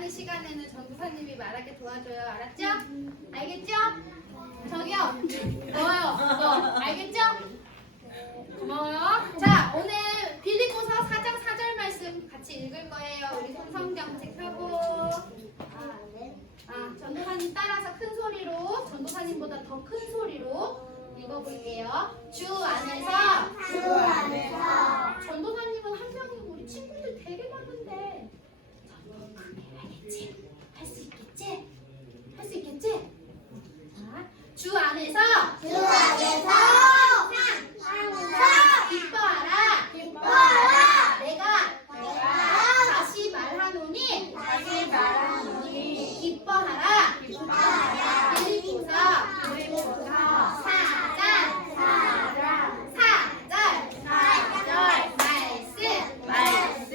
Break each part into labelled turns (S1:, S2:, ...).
S1: 말하는 시간에는 전도사님이 말하게 도와줘요. 알았죠? 알겠죠? 저기요. 너요. 너. 알겠죠? 고마워요. 자, 오늘 빌리보서 4장 4절 말씀 같이 읽을 거예요. 우리 성경 책 펴고. 아, 전도사님 따라서 큰 소리로, 전도사님보다 더 큰 소리로 읽어볼게요. 주 안에서
S2: 주 안에서
S1: 전도사님은 한 명이고 우리 친구들 주 안에서
S2: 주 안에서
S1: 항상 기뻐하라
S2: 기뻐하라.
S1: 내가
S2: 내가
S1: 다시 말하노니
S2: 다시 말하노니
S1: 기뻐하라
S2: 기뻐하라.
S1: 빌립보서
S2: 빌립보서
S1: 사장
S2: 사장
S1: 사절 사절 말씀
S2: 말씀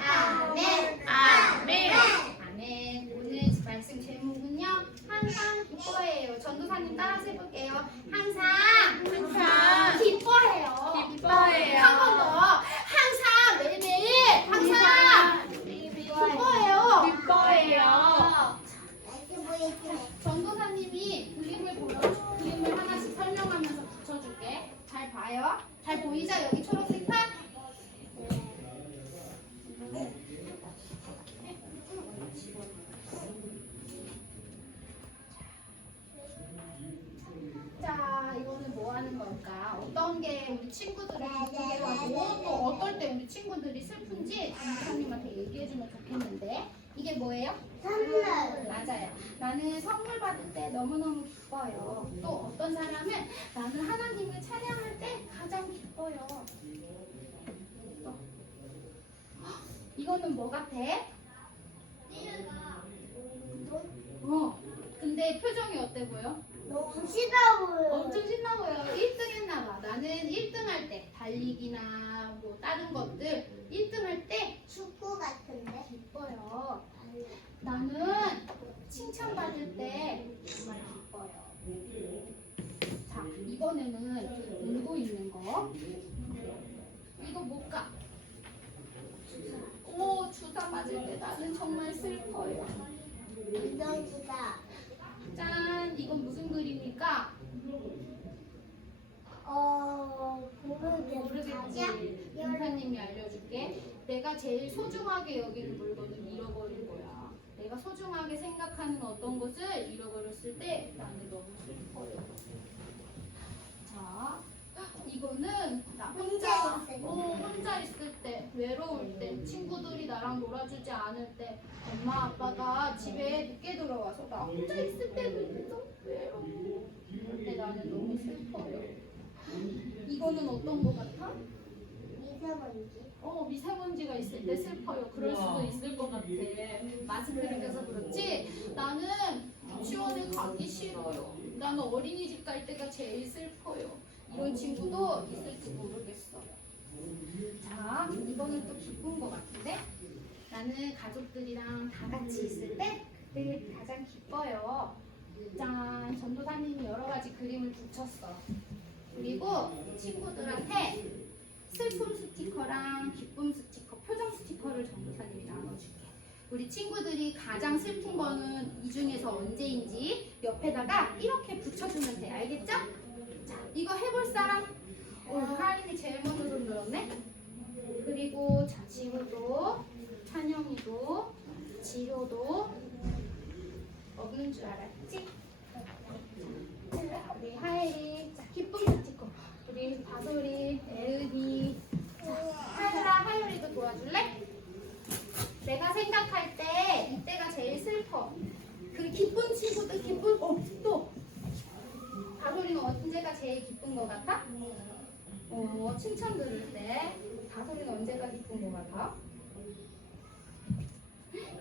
S1: 아멘
S2: 아멘
S1: 아멘. 오늘 말씀 제목은요. 항상 기뻐해요. 전도사님 따라서 해볼게요. 항상
S2: 항상
S1: 기뻐해요.
S2: 기뻐해요.
S1: 한 번 더. 항상 매일매일 항상 기뻐해요.
S2: 기뻐해요
S1: 전도사님이 그림을 보여 그림을 하나씩 설명하면서 붙여줄게. 잘 봐요. 잘 보이죠? 여기 초록색 판? 자, 이거는 뭐 하는 걸까? 어떤 게 우리 친구들이 기쁘게 하고 또 어떨 때 우리 친구들이 슬픈지 전도사님한테 얘기해주면 좋겠는데 이게 뭐예요?
S2: 선물
S1: 맞아요. 나는 선물 받을 때 너무너무 기뻐요. 또 어떤 사람은 나는 하나님을 찬양할 때 가장 기뻐요. 또 이거는 뭐 같아? 어. 근데 표정이 어때 보여?
S2: 너무 싫어 보여
S1: 엄청 신나 보여. 1등 했나 봐. 나는 1등 할 때 다른 것들 1등 할 때
S2: 축구 같은데
S1: 기뻐요. 나는 칭찬받을 때 정말 기뻐요. 자, 이번에는 울고 있는 거. 이거 뭘까? 오, 주사 맞을 때 나는 정말 슬퍼요.
S2: 운동기다
S1: 짠, 이건 무슨 그림일까?
S2: 어 모르
S1: 모르겠지. 인사님이 알려줄게. 내가 제일 소중하게 여기는 물건을 잃어버린 거야. 내가 소중하게 생각하는 어떤 것을 잃어버렸을 때 나는 너무 슬퍼요. 자, 이거는 나 혼자,
S2: 혼자 있을 때.
S1: 어, 혼자 있을 때, 외로울 때, 친구들이 나랑 놀아주지 않을 때, 엄마 아빠가 집에 늦게 들어와서 나 혼자 있을 때는 너무 외로워. 그때 나는 너무 슬퍼요. 이거는 어떤 거 같아?
S2: 미세먼지
S1: 어 미세먼지가 있을 때 슬퍼요. 그럴 수도 있을 것 같아. 마스크를 껴서 그렇지. 나는 유치원에 가기 싫어요. 나는 어린이집 갈 때가 제일 슬퍼요. 이런 친구도 있을지 모르겠어. 자, 이거는 또 기쁜 것 같은데? 나는 가족들이랑 다 같이 있을 때 그때 가장 기뻐요. 짠, 전도사님이 여러 가지 그림을 붙였어. 그리고 친구들한테 슬픔 스티커랑 기쁨 스티커, 표정 스티커를 전도사님이 나눠줄게. 우리 친구들이 가장 슬픈 거는 이 중에서 언제인지 옆에다가 이렇게 붙여주면 돼. 알겠죠? 자, 이거 해볼 사람? 어, 하인이 제일 먼저 손 들었네. 그리고 자, 지우도, 찬영이도, 지효도 없는 줄 알았지? 자, 우리 하엘이, 자, 기쁨 스티커. 우리 바솔이, 애은이, 하율아, 하율이도 도와줄래? 내가 생각할 때 이때가 제일 슬퍼. 그 기쁜 친구들 기쁜 어 또. 다솔이는 언제가 제일 기쁜 것 같아? 어 칭찬 들을 때. 다솔이는 언제가 기쁜 것 같아?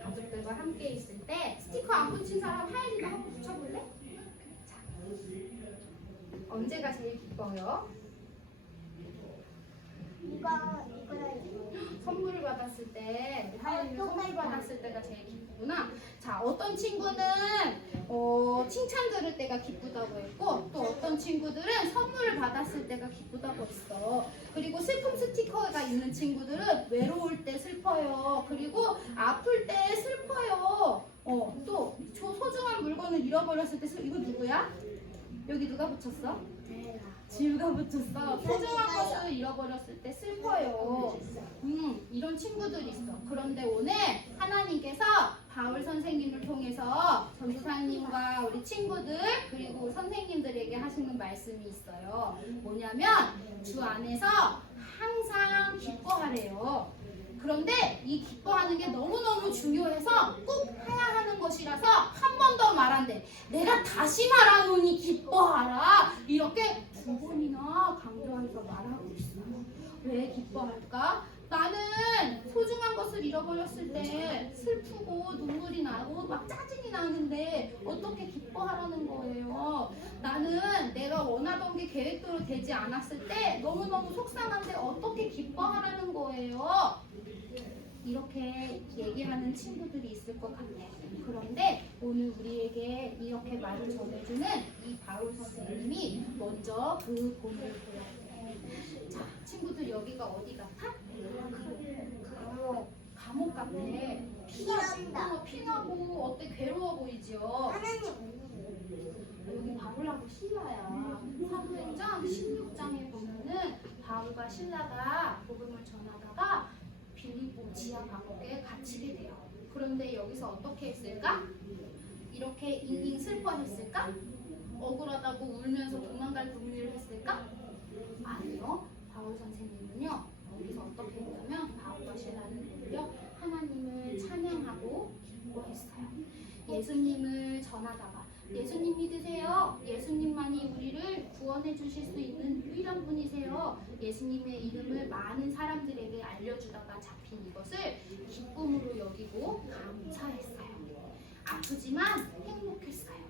S1: 가족들과 함께 있을 때 스티커 안 붙인 사람 하율이도 한번 붙여볼래? 자, 언제가 제일 기뻐요?
S2: 이거 이거랑 이거.
S1: 선물을 받았을 때 하나님이 선물 받았을 때가 제일 기쁘구나. 자, 어떤 친구는 어, 칭찬 들을 때가 기쁘다고 했고 또 어떤 친구들은 선물을 받았을 때가 기쁘다고 했어. 그리고 슬픔 스티커가 있는 친구들은 외로울 때 슬퍼요. 그리고 아플 때 슬퍼요. 어, 또 소- 소중한 물건을 잃어버렸을 때 슬... 이거 누구야? 여기 누가 붙였어? 지우가 붙였어. 소중한 것을 잃어버렸을 때 슬퍼요. 음, 이런 친구들이 있어. 그런데 오늘 하나님께서 바울 선생님을 통해서 전도사님과 우리 친구들 그리고 선생님들에게 하시는 말씀이 있어요. 뭐냐면 주 안에서 항상 기뻐하래요. 그런데 이 기뻐하는 게 너무너무 중요해서 꼭 해야 하는 것이라서 한 번 더 말한대. 내가 다시 말하노니 기뻐하라. 이렇게 두 번이나 강조해서 말하고 있어요. 왜 기뻐할까? 나는 소중한 것을 잃어버렸을 때 슬프고 눈물이 나고 막 짜증이 나는데 어떻게 기뻐하라는 거예요. 나는 내가 원하던 게 계획대로 되지 않았을 때 너무너무 속상한데 어떻게 기뻐하라는 거예요. 이렇게 얘기하는 친구들이 있을 것 같아요. 그런데 오늘 우리에게 이렇게 말을 전해주는 이 바울 선생님이 먼저 그 본을 보여요. 자, 친구들 여기가 어디 같아? 감옥. 감옥 같아.
S2: 피난다.
S1: 어, 피나고 어때 괴로워?
S2: 하나님
S1: 여기 바울하고 신라야. 사도행전 16장에 보면은 바울과 신라가 복음을 전하다가 빌립보 지하 감옥에 갇히게 돼요. 그런데 여기서 어떻게 했을까? 이렇게 잉잉 슬퍼했을까? 억울하다고 울면서 도망갈 궁리를 했을까? 아니요. 바울 선생님은요. 여기서 어떻게 했냐면 신라를 불려 하나님을 찬양하고 기뻐했어요. 예수님을 전하다가 예수님 믿으세요. 예수님만이 우리를 구원해 주실 수 있는 유일한 예수님의 이름을 많은 사람들에게 알려주다가 잡힌 이것을 기쁨으로 여기고 감사했어요. 아프지만 행복했어요.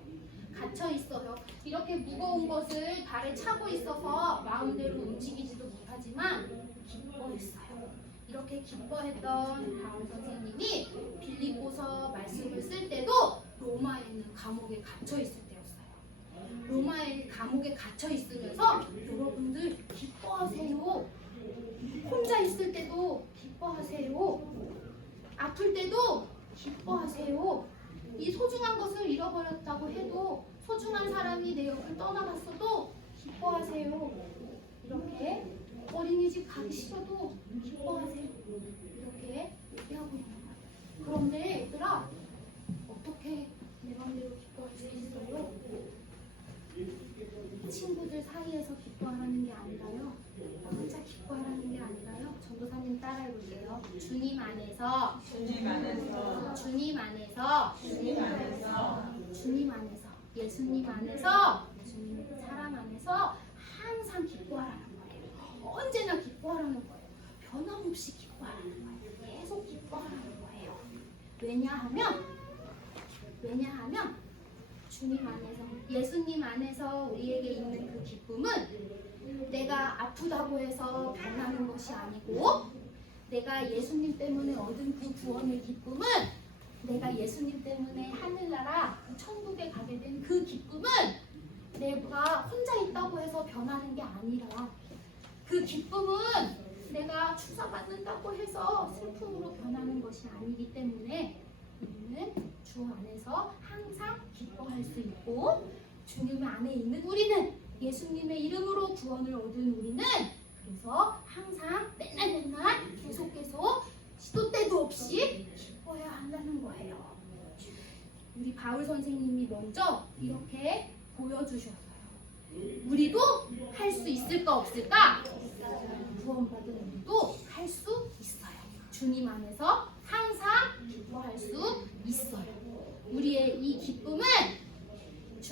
S1: 갇혀 있어요. 이렇게 무거운 것을 발에 차고 있어서 마음대로 움직이지도 못하지만 기뻐했어요. 이렇게 기뻐했던 바울 선생님이 빌립보서 말씀을 쓸 때도 로마에 있는 감옥에 갇혀 있을 때였어요. 로마의 감옥에 갇혀 있으면서 여러분들 기뻐하세요. 혼자 있을 때도 기뻐하세요. 아플 때도 기뻐하세요. 이 소중한 것을 잃어버렸다고 해도 소중한 사람이 내 옆을 떠나갔어도 기뻐하세요. 이렇게 어린이집 가기 싫어도 기뻐하세요. 이렇게 얘기하고 있는 거예요. 그런데 얘들아 어떻게 내 맘대로 기뻐할 수 있어요? 친구들 사이에서 기뻐하는 게 아니라요. 나 혼자 기뻐하는 게 아니라요. 전도사님 따라해볼게요. 주님 안에서
S3: 주님 안에서
S1: 주님 안에서
S3: 주님 안에서
S1: 주님 안에서 예수님 안에서 주님 사람 안에서 항상 기뻐하라는 거예요. 언제나 기뻐하라는 거예요. 변함없이 기뻐하라는 거예요. 계속 기뻐하라는 거예요. 왜냐하면 왜냐하면 주님 안에서 예수님 안에서 우리에게 있는 그 기쁨은 내가 아프다고 해서 변하는 것이 아니고 내가 예수님 때문에 얻은 그 구원의 기쁨은 내가 예수님 때문에 하늘나라 그 천국에 가게 된 그 기쁨은 내가 혼자 있다고 해서 변하는 게 아니라 그 기쁨은 내가 추사받는다고 해서 슬픔으로 변하는 것이 아니기 때문에 우리는 주 안에서 항상 기뻐할 수 있고 주님 안에 있는 우리는 예수님의 이름으로 구원을 얻은 우리는 그래서 항상 맨날 맨날 계속 계속 시도 때도 없이 기뻐해야 한다는 거예요. 우리 바울 선생님이 먼저 이렇게 보여주셨어요. 우리도 할 수 있을까 없을까? 구원받은 우리도 할 수 있어요. 주님 안에서 항상 기뻐할 수 있어요. 우리의 이 기쁨은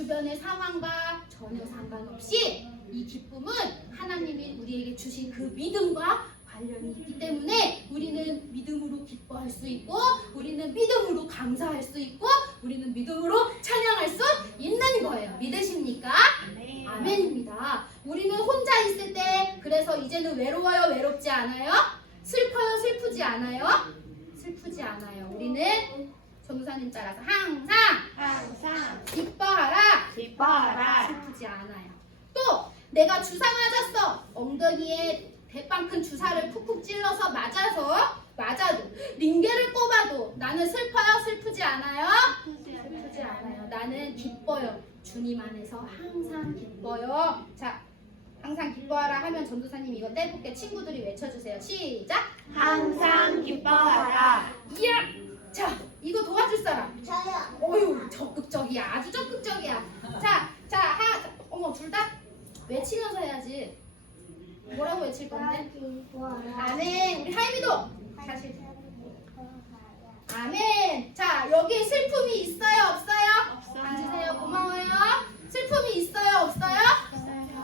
S1: 주변의 상황과 전혀 상관없이 이 기쁨은 하나님이 우리에게 주신 그 믿음과 관련이 있기 때문에 우리는 믿음으로 기뻐할 수 있고 우리는 믿음으로 감사할 수 있고 우리는 믿음으로 찬양할 수 있는 거예요. 믿으십니까? 아멘입니다. 우리는 혼자 있을 때 그래서 이제는 외로워요, 외롭지 않아요? 슬퍼요, 슬프지 않아요? 슬프지 않아요. 우리는 전도사님 따라서 항상
S3: 항상
S1: 기뻐하라,
S3: 기뻐하라.
S1: 슬프지 않아요. 또 내가 주사 맞았어. 엉덩이에 대빵 큰 주사를 푹푹 찔러서 맞아서 맞아도 링게를 꼽아도 나는 슬퍼요, 슬프지 않아요? 슬프지 않아요. 나는 기뻐요. 주님 안에서 항상 기뻐요. 자, 항상 기뻐하라 하면 전도사님 이거 떼볼게 친구들이 외쳐주세요. 시작.
S3: 항상 기뻐하라.
S1: 이야. 자, 이거 도와줄 사람.
S2: 저요.
S1: 어유 적극적이야. 아주 적극적이야. 자, 자, 하, 어머 둘 다 외치면서 해야지. 뭐라고 외칠 건데? 아멘. 우리 하이미도 사실. 아멘. 자, 여기 슬픔이 있어요, 없어요? 앉으세요. 고마워요. 슬픔이 있어요, 없어요?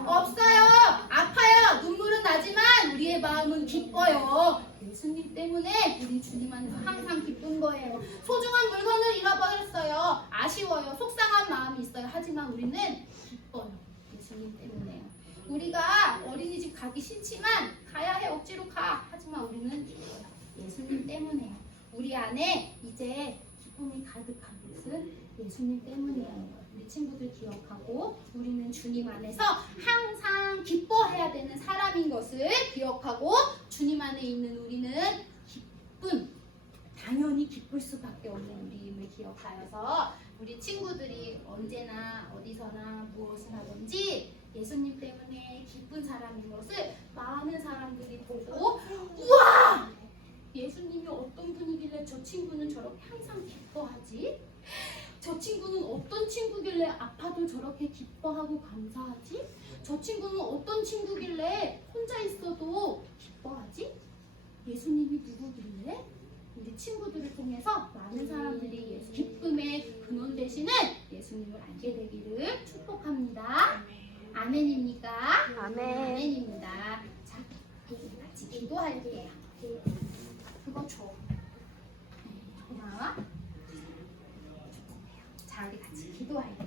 S1: 없어요. 아파요. 눈물은 나지만 우리의 마음은 기뻐요. 예수님 때문에 우리 주님 안에서 항상 기쁜 거예요. 소중한 물건을 잃어버렸어요. 아쉬워요. 속상한 마음이 있어요. 하지만 우리는 기뻐요. 예수님 때문에요. 우리가 어린이집 가기 싫지만 가야 해. 억지로 가. 하지만 우리는 기뻐요. 예수님 때문에요. 우리 안에 이제 기쁨이 가득한 것은 예수님 때문이에요. 우리 친구들 기억하고 우리는 주님 안에서 항상 기뻐해야 되는 사람인 것을 기억하고 주님 안에 있는 우리는 기쁜 당연히 기쁠 수밖에 없는 우리임을 기억하여서 우리 친구들이 언제나 어디서나 무엇을 하든지 예수님 때문에 기쁜 사람인 것을 많은 사람들이 보고 우와 예수님이 어떤 분이길래 저 친구는 저렇게 항상 기뻐하지? 저 친구는 어떤 친구길래 아파도 저렇게 기뻐하고 감사하지? 저 친구는 어떤 친구길래 혼자 있어도 기뻐하지? 예수님이 누구길래? 우리 친구들을 통해서 많은 사람들이 예수 기쁨의 근원 되시는 예수님을 알게 되기를 축복합니다. 아멘입니까?
S2: 아멘.
S1: 아멘입니다. 자, 우리 같이 기도할게요. 그거 줘. 고마워. 자, 우리 같이 기도할게요.